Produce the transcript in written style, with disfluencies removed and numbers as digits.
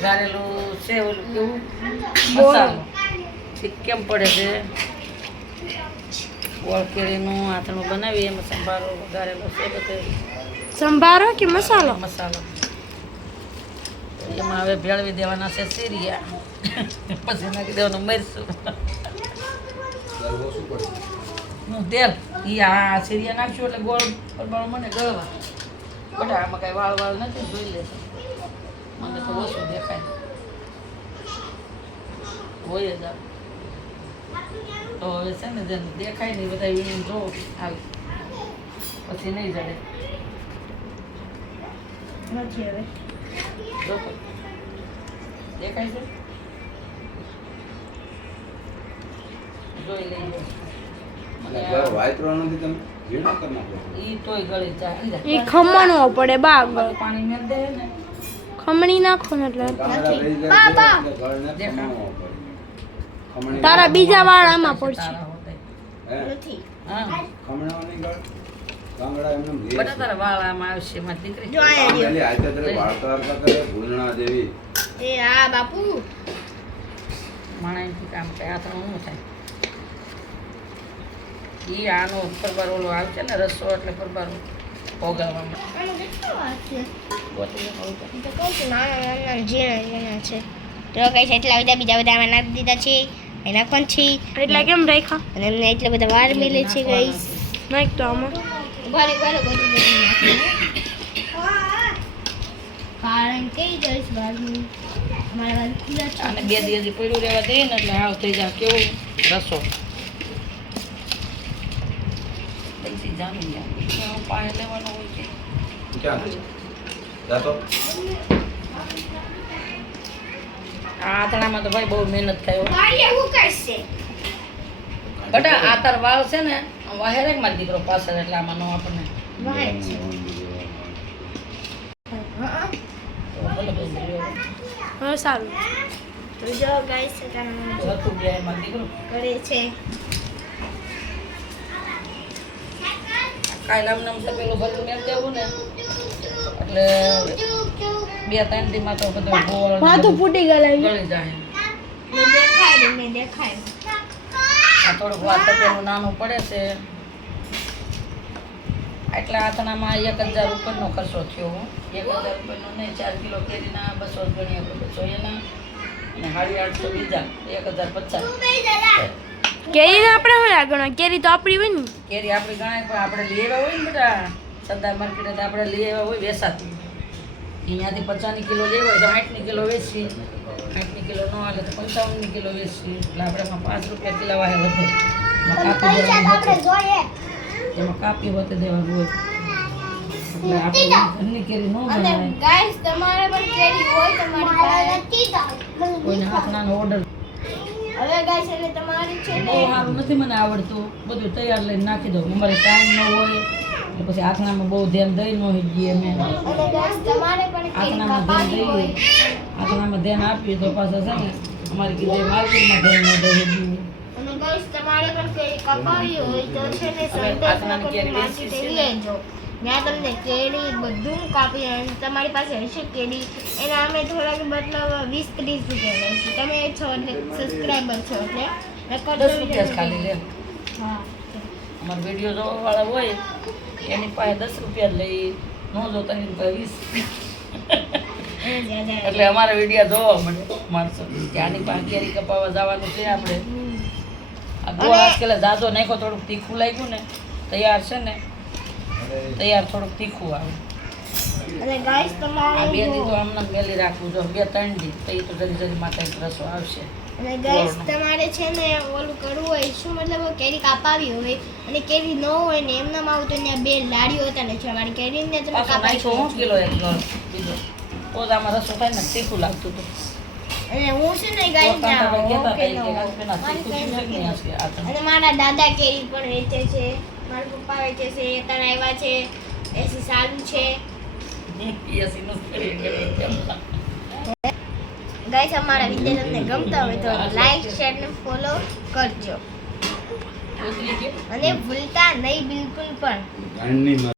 વઘારેલું છે ઓલું કેવું મસાલો ઠીક કેમ પડે છે ગોળ કેરીનું આથણું બનાવી એમાં સંભારો વઘારેલો છે બધે સંભારો કે મસાલો મસાલો એમાં હવે ભેળવી દેવાના છે સીરિયા પછી નાખી દેવાનું મરચું તેલ આ સીરિયા નાખશું એટલે ગોળ પરમાણુ મને ગળવા બટા આમાં કાંઈ વાળ નથી જોઈ લેશે મને તો ઓછું દેખાય હોય જ તો હવે છે ને જેને દેખાય નહીં બધા વીણીને જો આવી પછી નહીં જડે નથી હવે જો દેખાય છે જોઈ લઈએ ઈ તોય ગળી જાય એ ખમણવો પડે બા પાણી મેળ દે ને ખમણી નાખો ને એટલે તારા બીજા વાળ આમાં પડશે તારા હોતે નથી હા ખમણાવાની ગળ કાંગડા એમને બધા તારા વાળ આમાં આવશે મારી દીકરી જો આ પેલી આયતરે વાળતા કરે ભૂલણા દેવી એ આ બાપુ માણસથી કામ કરે આથણું શું થાય ઈ આનો ફરબાર ઓલો આવશે ને રસો એટલે ફરબાર ઓગાળવામાં ગોતી લેવું પડે. તો કહું છું નાના નાના ઝીણા ઝીણા છે તો કઈ છે એટલા બધા બીજા બધા આમાં નાખી દીધા છે એ નાખવાનું છે એટલા કેમ રાખ્યા અને એમને એટલા બધા વાર મિલે છે ગાઈસ નાખ તો આમાં ભારે ભારે બધું નાખી કારણ કે ગાઈસ બારનું અમારા બાર ખુલ્લા છે અને 2 દિવસ પડ્યું રહેવા દઈએ ને એટલે હાવ થઈ જાય કેવું રસો પૈસી જામી જાય પાણી લેવાનું હોય છે ક્યાં જાતો આ આથણામાં તો ભાઈ બહુ મહેનત થાય હો. મારી એવું કરશે બટા આ તાર વાળ છે ને વાહેરે મારો દીકરો પાછળ એટલે આમાં નો આપણને વાહ છે તો ભલે ભલે લ્યો. હા સારું તો જો ગાઈસ એટલા જતું ગયા મારો દીકરો કરે છે કાંઈ નામ નામ તો પેલું બધું મેળ દેવું ને એટલે 2-3 દીમાં તો બધો ગોળ માથું ફૂટી ગયું ગળી જાય મેં દેખાય આ થોડુંક વાત પેલું નાનું પડે છે એટલા આથણામાં 1000 રૂપિયાનો ખર્ચો થયો 1000 રૂપિયાનો નહીં 4 કિલો કેરીના 200 ગણી આપણે 200 એના અને 850 બીજા 1050 કેરી આપણે હોય આગળ કેરી તો આપણી હોય ને કેરી આપણી ગણાય પણ આપણે લઈ આવ્યા હોય ને બેટા સરદાર માર્કેટે તો આપણે લઈ આવ્યા હોય વેસાતી અહીંયાથી 50 કિલો લેવા હોય તો 8 કિલો વેચીએ 8 કિલો ન હાલે તો 55 કિલો વેચીએ એટલે આપણે એમાં 5 રૂપિયા કિલો વાહે વધે એમાં કાપી હોતે દેવાનું હોય એટલે આપણે ઘરની કેરી ન ગણાય ગાઈસ તમારે પણ કેરી હોય તમારી પાસે કોઈને હાથનાનો ઓર્ડર હવે ગાઈસ એટલે તમારી છે બહુ ને સારું નથી મને આવડતું બધું તૈયાર લઈને નાખી દઉં અમારે ટાઈમ ન હોય એટલે પછી આથણામાં બહુ ધ્યાન દઈ ન ગઈએ અમે અને ગાઈસ તમારે પણ કેરી આથણામાં ધ્યાન કાપવાની દઈએ હોય આથણામાં ધ્યાન આપીએ તો પાછા છે ને અમારી કીધે માર્કેટમાં ધ્યાન ન દઈએ અને ગાઈસ તમારે પણ કેરી કાપવી હોય તો છે ને આથણાની કેરી વેચી છે ને. લઈ જાઓ ત્યાં તમને કેરી બધું કાપી અને તમારી પાસે હશે કેરી એના અમે થોડાક મતલબ 20-30 રૂપિયા લઈશું તમે છો એટલે સબસ્ક્રાઈબર છો એટલે રેકોર્ડ 10 રૂપિયા જ ખાલી લે હા અમારા વિડીયો જોવાવાળા હોય એની પાસે 10 રૂપિયા જ લઈ ન જોતા એની પાસે 20 એટલે અમારા વિડીયો જોવા મળે માણસો કે આની પાસે કેરી કપાવવા જવાનું છે આપણે આ ગોળ આજકાલ જાજો નાખો થોડુંક તીખું લાગ્યું ને તૈયાર છે ને તૈયાર થોડુંક તીખું આવે અને ગાઈસ આ તમારે 2 દી તો આમને મેલી રાખવું જો 2-3 દી તો એ તો જલ્દી જલ્દી માથે રસો આવશે અને ગાઈસ તમારે છે ને ઓલું કરવું હોય શું મતલબ કેરી કાપાવી હોય અને કેરી ન હોય ને એમનામ આવું તો ત્યાં 2 લાડીઓ હતા ને છવાડી કેરીને તમે પાછો કાપાઈ નાખ્યો 1 કિલો એક ગળ બીજો તો જ આમાં રસો થાય ને તીખું લાગતું હતું અને હું છે ને ગાઈસ અને મારા દાદા કેરી પણ વેચે છે મારા પપ્પા વેચે છે તને આવ્યા છે એસી સારું છે ગાઈસ અમારા વિડીયો તમને ગમતા હોય તો લાઈક શેર ને ફોલો કરજો અને ભૂલતા નહીં બિલકુલ પણ